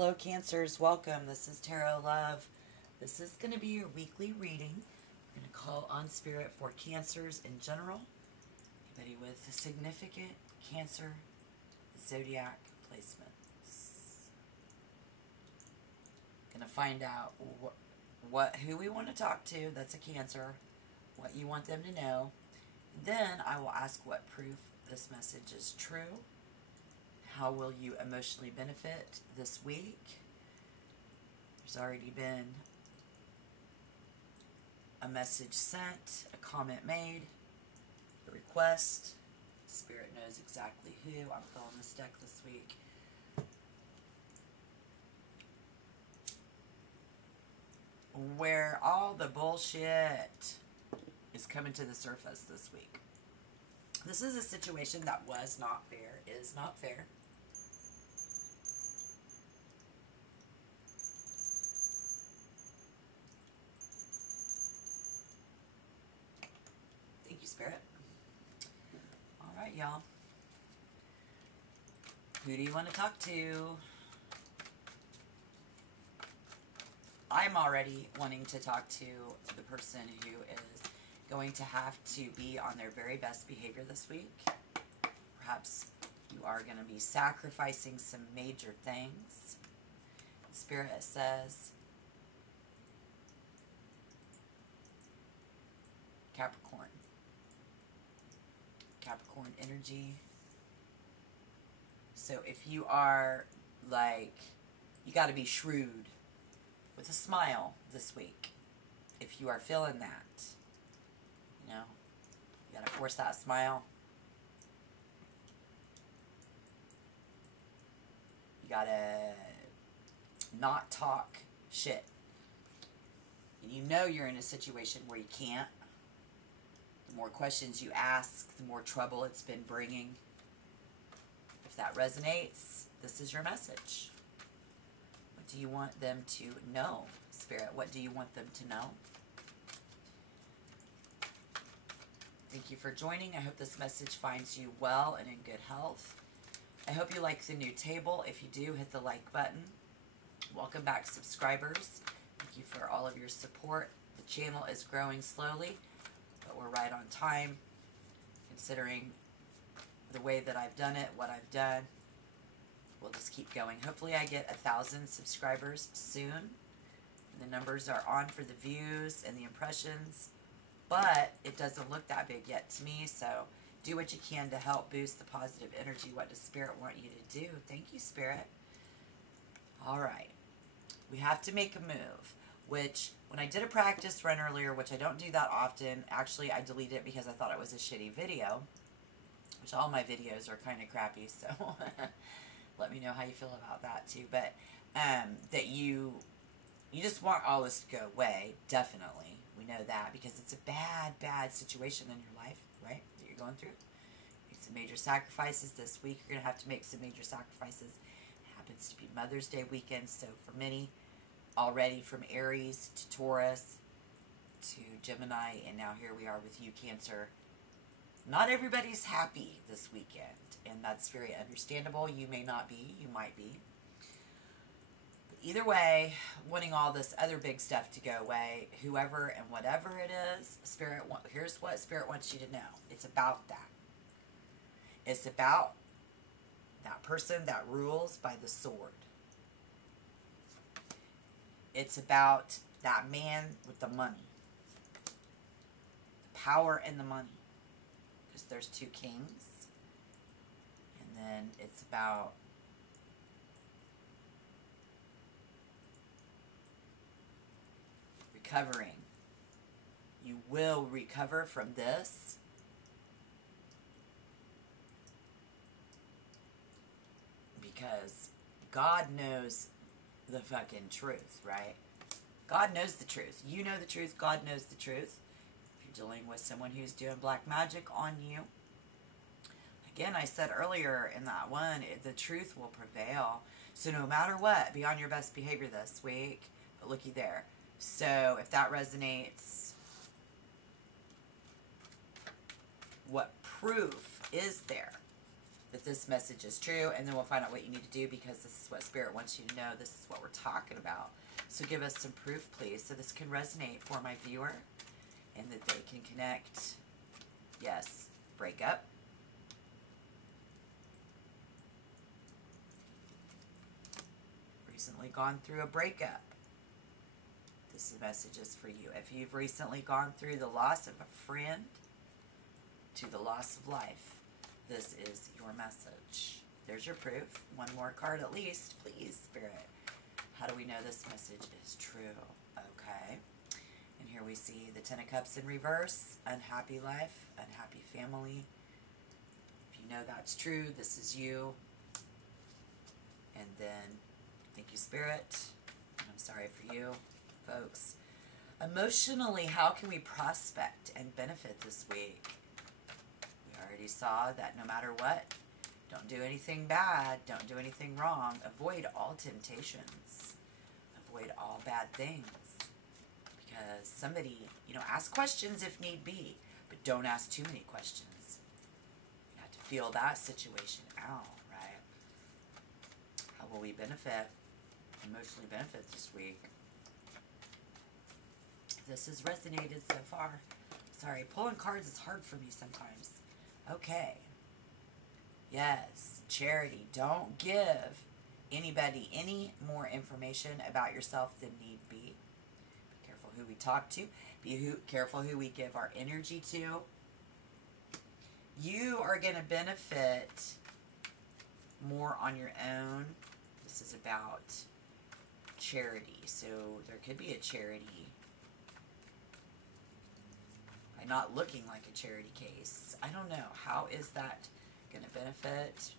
Hello Cancers, welcome. This is Tarot Love. This is going to be your weekly reading. I'm going to call on Spirit for Cancers in general. Anybody with a significant Cancer zodiac placements. Going to find out who we want to talk to that's a Cancer, what you want them to know. Then I will ask what proof this message is true. How will you emotionally benefit this week? There's already been a message sent, a comment made, a request. Spirit knows exactly who. I'm filling this deck this week. Where all the bullshit is coming to the surface this week. This is a situation that was not fair, is not fair. Thank you, Spirit. All right, y'all. Who do you want to talk to? I'm already wanting to talk to the person who is going to have to be on their very best behavior this week. Perhaps you are going to be sacrificing some major things. Spirit says Capricorn. Capricorn energy. So if you are like, you got to be shrewd with a smile this week. If you are feeling that, you know, you got to force that smile. You got to not talk shit. You know you're in a situation where you can't. The more questions you ask, the more trouble it's been bringing. If that resonates, this is your message. What do you want them to know, Spirit? What do you want them to know? Thank you for joining. I hope this message finds you well and in good health. I hope you like the new table. If you do, hit the like button. Welcome back, subscribers. Thank you for all of your support. The channel is growing slowly, but we're right on time, considering the way that I've done it, what I've done. We'll just keep going. Hopefully I get 1,000 subscribers soon. The numbers are on for the views and the impressions, but it doesn't look that big yet to me, so do what you can to help boost the positive energy. What does Spirit want you to do? Thank you, Spirit. All right. We have to make a move, which when I did a practice run earlier, which I don't do that often, actually I deleted it because I thought it was a shitty video, which all my videos are kind of crappy, so let me know how you feel about that too. But that you just want all this to go away, definitely. We know that because it's a bad situation in your life, right, that you're going through. Make some major sacrifices this week. You're going to have to make some major sacrifices. It happens to be Mother's Day weekend, so for many, already from Aries to Taurus to Gemini, and now here we are with you, Cancer. Not everybody's happy this weekend, and that's very understandable. You may not be, you might be. But either way, wanting all this other big stuff to go away, whoever and whatever it is, here's what Spirit wants you to know. It's about that. It's about that person that rules by the sword. It's about that man with the money. The power and the money. Because there's two kings. And then it's about recovering. You will recover from this. Because God knows the fucking truth, right? God knows the truth. You know the truth. God knows the truth. If you're dealing with someone who's doing black magic on you, again, I said earlier in that one, the truth will prevail. So no matter what, be on your best behavior this week. But looky there. So if that resonates, what proof is there that this message is true, and then we'll find out what you need to do, because this is what Spirit wants you to know. This is what we're talking about. So give us some proof, please, so this can resonate for my viewer and that they can connect. Yes, breakup. Recently gone through a breakup. This message is for you. If you've recently gone through the loss of a friend to the loss of life, this is your message. There's your proof. One more card at least, please, Spirit. How do we know this message is true? Okay. And here we see the Ten of Cups in reverse. Unhappy life, unhappy family. If you know that's true, this is you. And then, thank you, Spirit. I'm sorry for you, folks. Emotionally, how can we prospect and benefit this week? We already saw that no matter what, don't do anything bad, don't do anything wrong. Avoid all temptations. Avoid all bad things. Because somebody, ask questions if need be, but don't ask too many questions. You have to feel that situation out, right? How will we benefit, emotionally benefit this week? This has resonated so far. Sorry, pulling cards is hard for me sometimes. Okay. Yes, charity. Don't give anybody any more information about yourself than need be. Be careful who we talk to. Be careful who we give our energy to. You are going to benefit more on your own. This is about charity. So there could be a charity by not looking like a charity case. I don't know. How is that going to benefit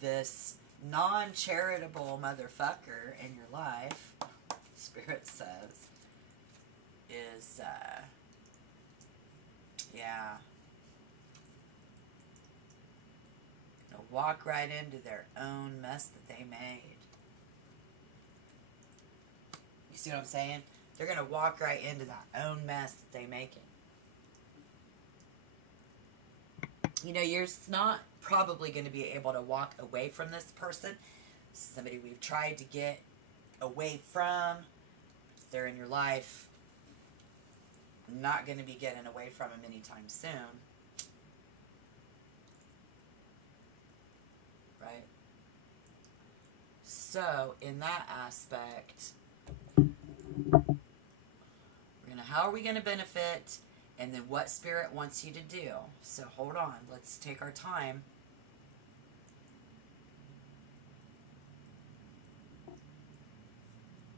this non-charitable motherfucker in your life? Spirit says is gonna walk right into their own mess that they made. You see what I'm saying? They're gonna walk right into that own mess that they making. You're not probably going to be able to walk away from this person. This is somebody we've tried to get away from. If they're in your life, not going to be getting away from them anytime soon. Right? So, in that aspect, how are we going to benefit? And then what Spirit wants you to do. So hold on. Let's take our time.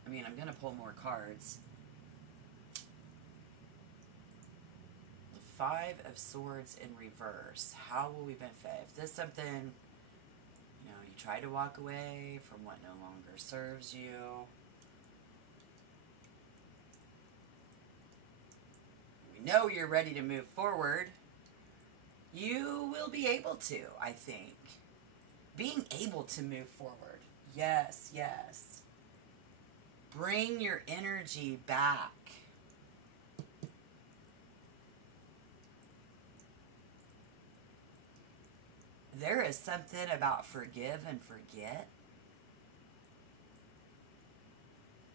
I'm going to pull more cards. The Five of Swords in reverse. How will we benefit? If this is something, you try to walk away from what no longer serves you. Know you're ready to move forward, you will be able to, I think. Being able to move forward. Yes, yes. Bring your energy back. There is something about forgive and forget.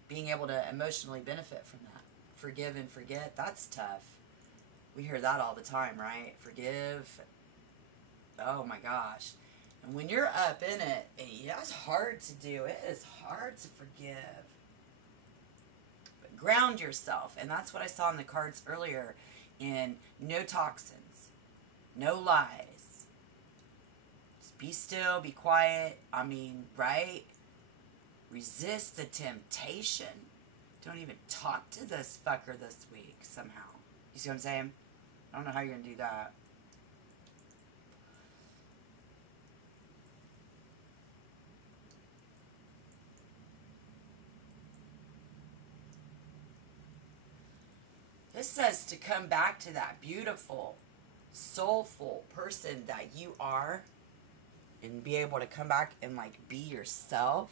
Being able to emotionally benefit from that. Forgive and forget, that's tough. We hear that all the time, right? Forgive. Oh my gosh. And when you're up in it, that's hard to do. It is hard to forgive. But ground yourself. And that's what I saw in the cards earlier. In no toxins. No lies. Just be still, be quiet. Right? Resist the temptation. Don't even talk to this fucker this week somehow. You see what I'm saying? I don't know how you're going to do that. This says to come back to that beautiful, soulful person that you are and be able to come back and be yourself.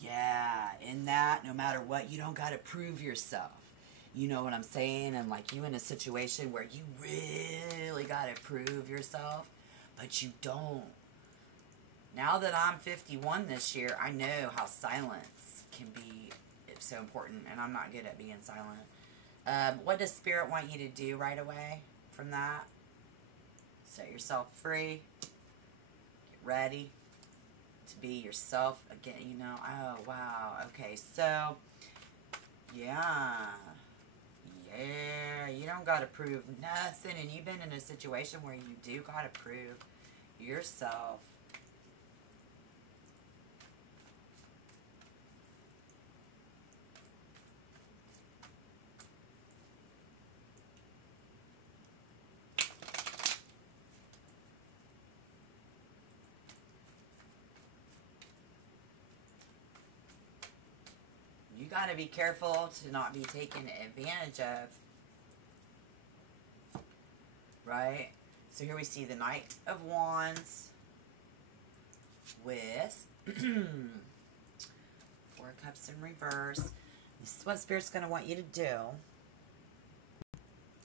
Yeah, in that, no matter what, you don't got to prove yourself. You know what I'm saying? And like you in a situation where you really got to prove yourself, but you don't. Now that I'm 51 this year, I know how silence can be so important, and I'm not good at being silent. What does Spirit want you to do right away from that? Set yourself free. Get ready to be yourself again, you know. Oh, wow. Okay, so, yeah. Yeah, you don't got to prove nothing, and you've been in a situation where you do got to prove yourself. You got to be careful to not be taken advantage of. Right? So here we see the Knight of Wands with 4 Cups in reverse. This is what Spirit's going to want you to do.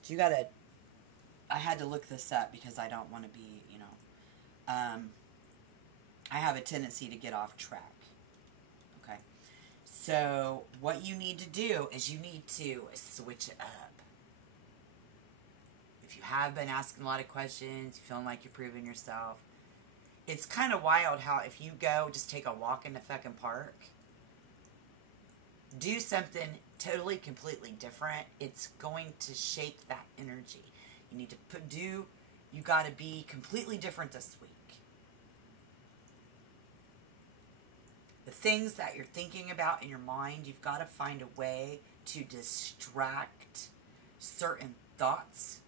So you got to... I had to look this up because I don't want to be, you know... I have a tendency to get off track. Okay? So what you need to do is you need to switch it up. If you have been asking a lot of questions, you feeling like you're proving yourself, it's kind of wild how if you go just take a walk in the fucking park, do something totally, completely different, it's going to shake that energy. You need to you got to be completely different this week. The things that you're thinking about in your mind, you've got to find a way to distract certain thoughts,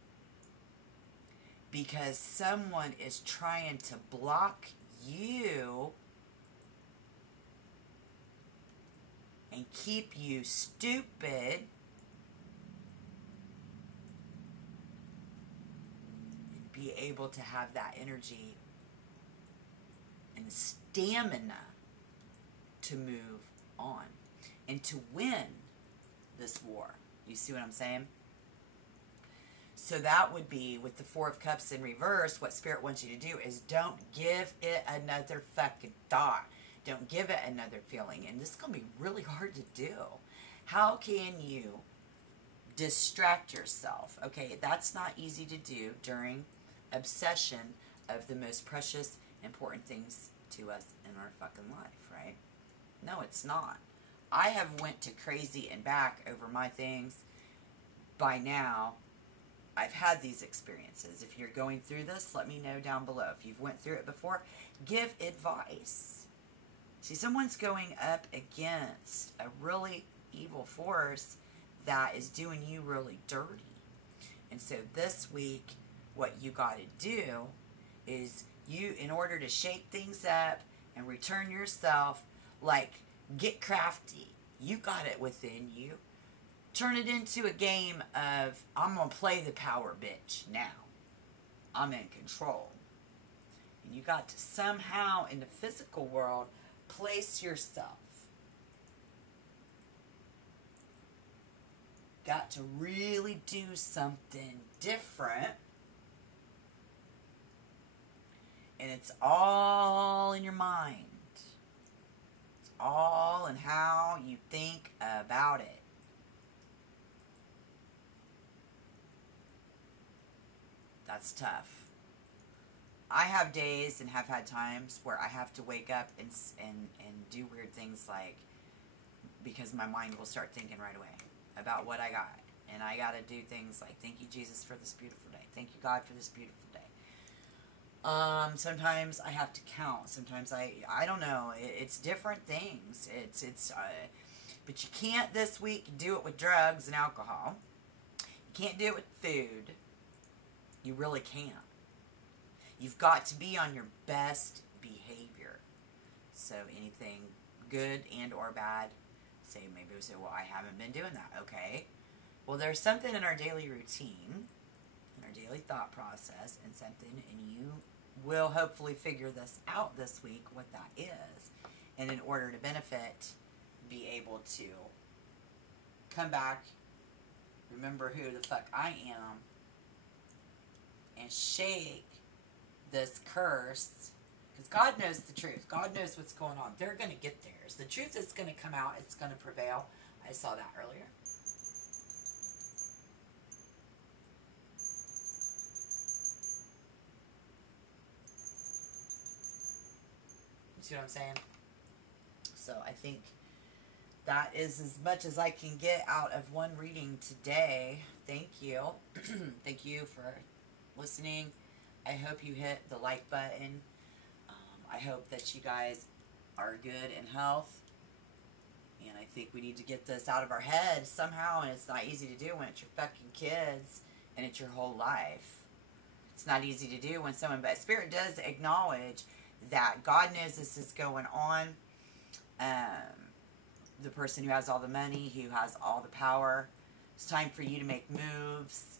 because someone is trying to block you and keep you stupid and be able to have that energy and stamina to move on and to win this war. You see what I'm saying? So that would be, with the 4 of Cups in reverse, what Spirit wants you to do is don't give it another fucking thought. Don't give it another feeling. And this is going to be really hard to do. How can you distract yourself? Okay, that's not easy to do during obsession of the most precious, important things to us in our fucking life, right? No, it's not. I have went to crazy and back over my things. By now, I've had these experiences. If you're going through this, let me know down below. If you've went through it before, give advice. See, someone's going up against a really evil force that is doing you really dirty. And so this week, what you got to do is you, in order to shake things up and return yourself, like, get crafty. You got it within you. Turn it into a game of, I'm going to play the power bitch now. I'm in control. And you got to somehow, in the physical world, place yourself. Got to really do something different. And it's all in your mind. It's all in how you think about it. That's tough. I have days and have had times where I have to wake up and do weird things, like, because my mind will start thinking right away about what I got. And I got to do things like, thank you, Jesus, for this beautiful day. Thank you, God, for this beautiful day. Sometimes I have to count. Sometimes I don't know. It's different things. But you can't this week do it with drugs and alcohol. You can't do it with food. You really can't. You've got to be on your best behavior. So anything good and or bad, maybe we say, well, I haven't been doing that. Okay. Well, there's something in our daily routine, in our daily thought process, and something, and you will hopefully figure this out this week, what that is. And in order to benefit, be able to come back remember who the fuck I am, and shake this curse. Because God knows the truth. God knows what's going on. They're going to get theirs. The truth is going to come out. It's going to prevail. I saw that earlier. You see what I'm saying? So I think that is as much as I can get out of one reading today. Thank you. Thank you for listening. I hope you hit the like button. I hope that you guys are good in health. And I think we need to get this out of our heads somehow. And it's not easy to do when it's your fucking kids and it's your whole life. It's not easy to do when someone, but Spirit does acknowledge that God knows this is going on. The person who has all the money, who has all the power, it's time for you to make moves.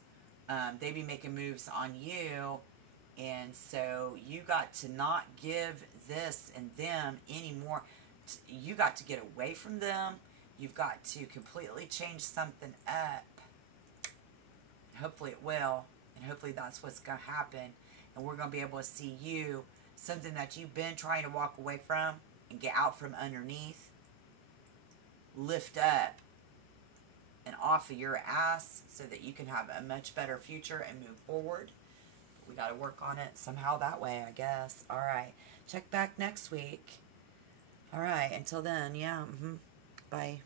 They be making moves on you. And so you got to not give this and them anymore. You got to get away from them. You've got to completely change something up. Hopefully it will. And hopefully that's what's going to happen. And we're going to be able to see you, something that you've been trying to walk away from and get out from underneath. Lift up and off of your ass so that you can have a much better future and move forward. We got to work on it somehow that way, I guess. All right. Check back next week. All right. Until then, yeah. Bye.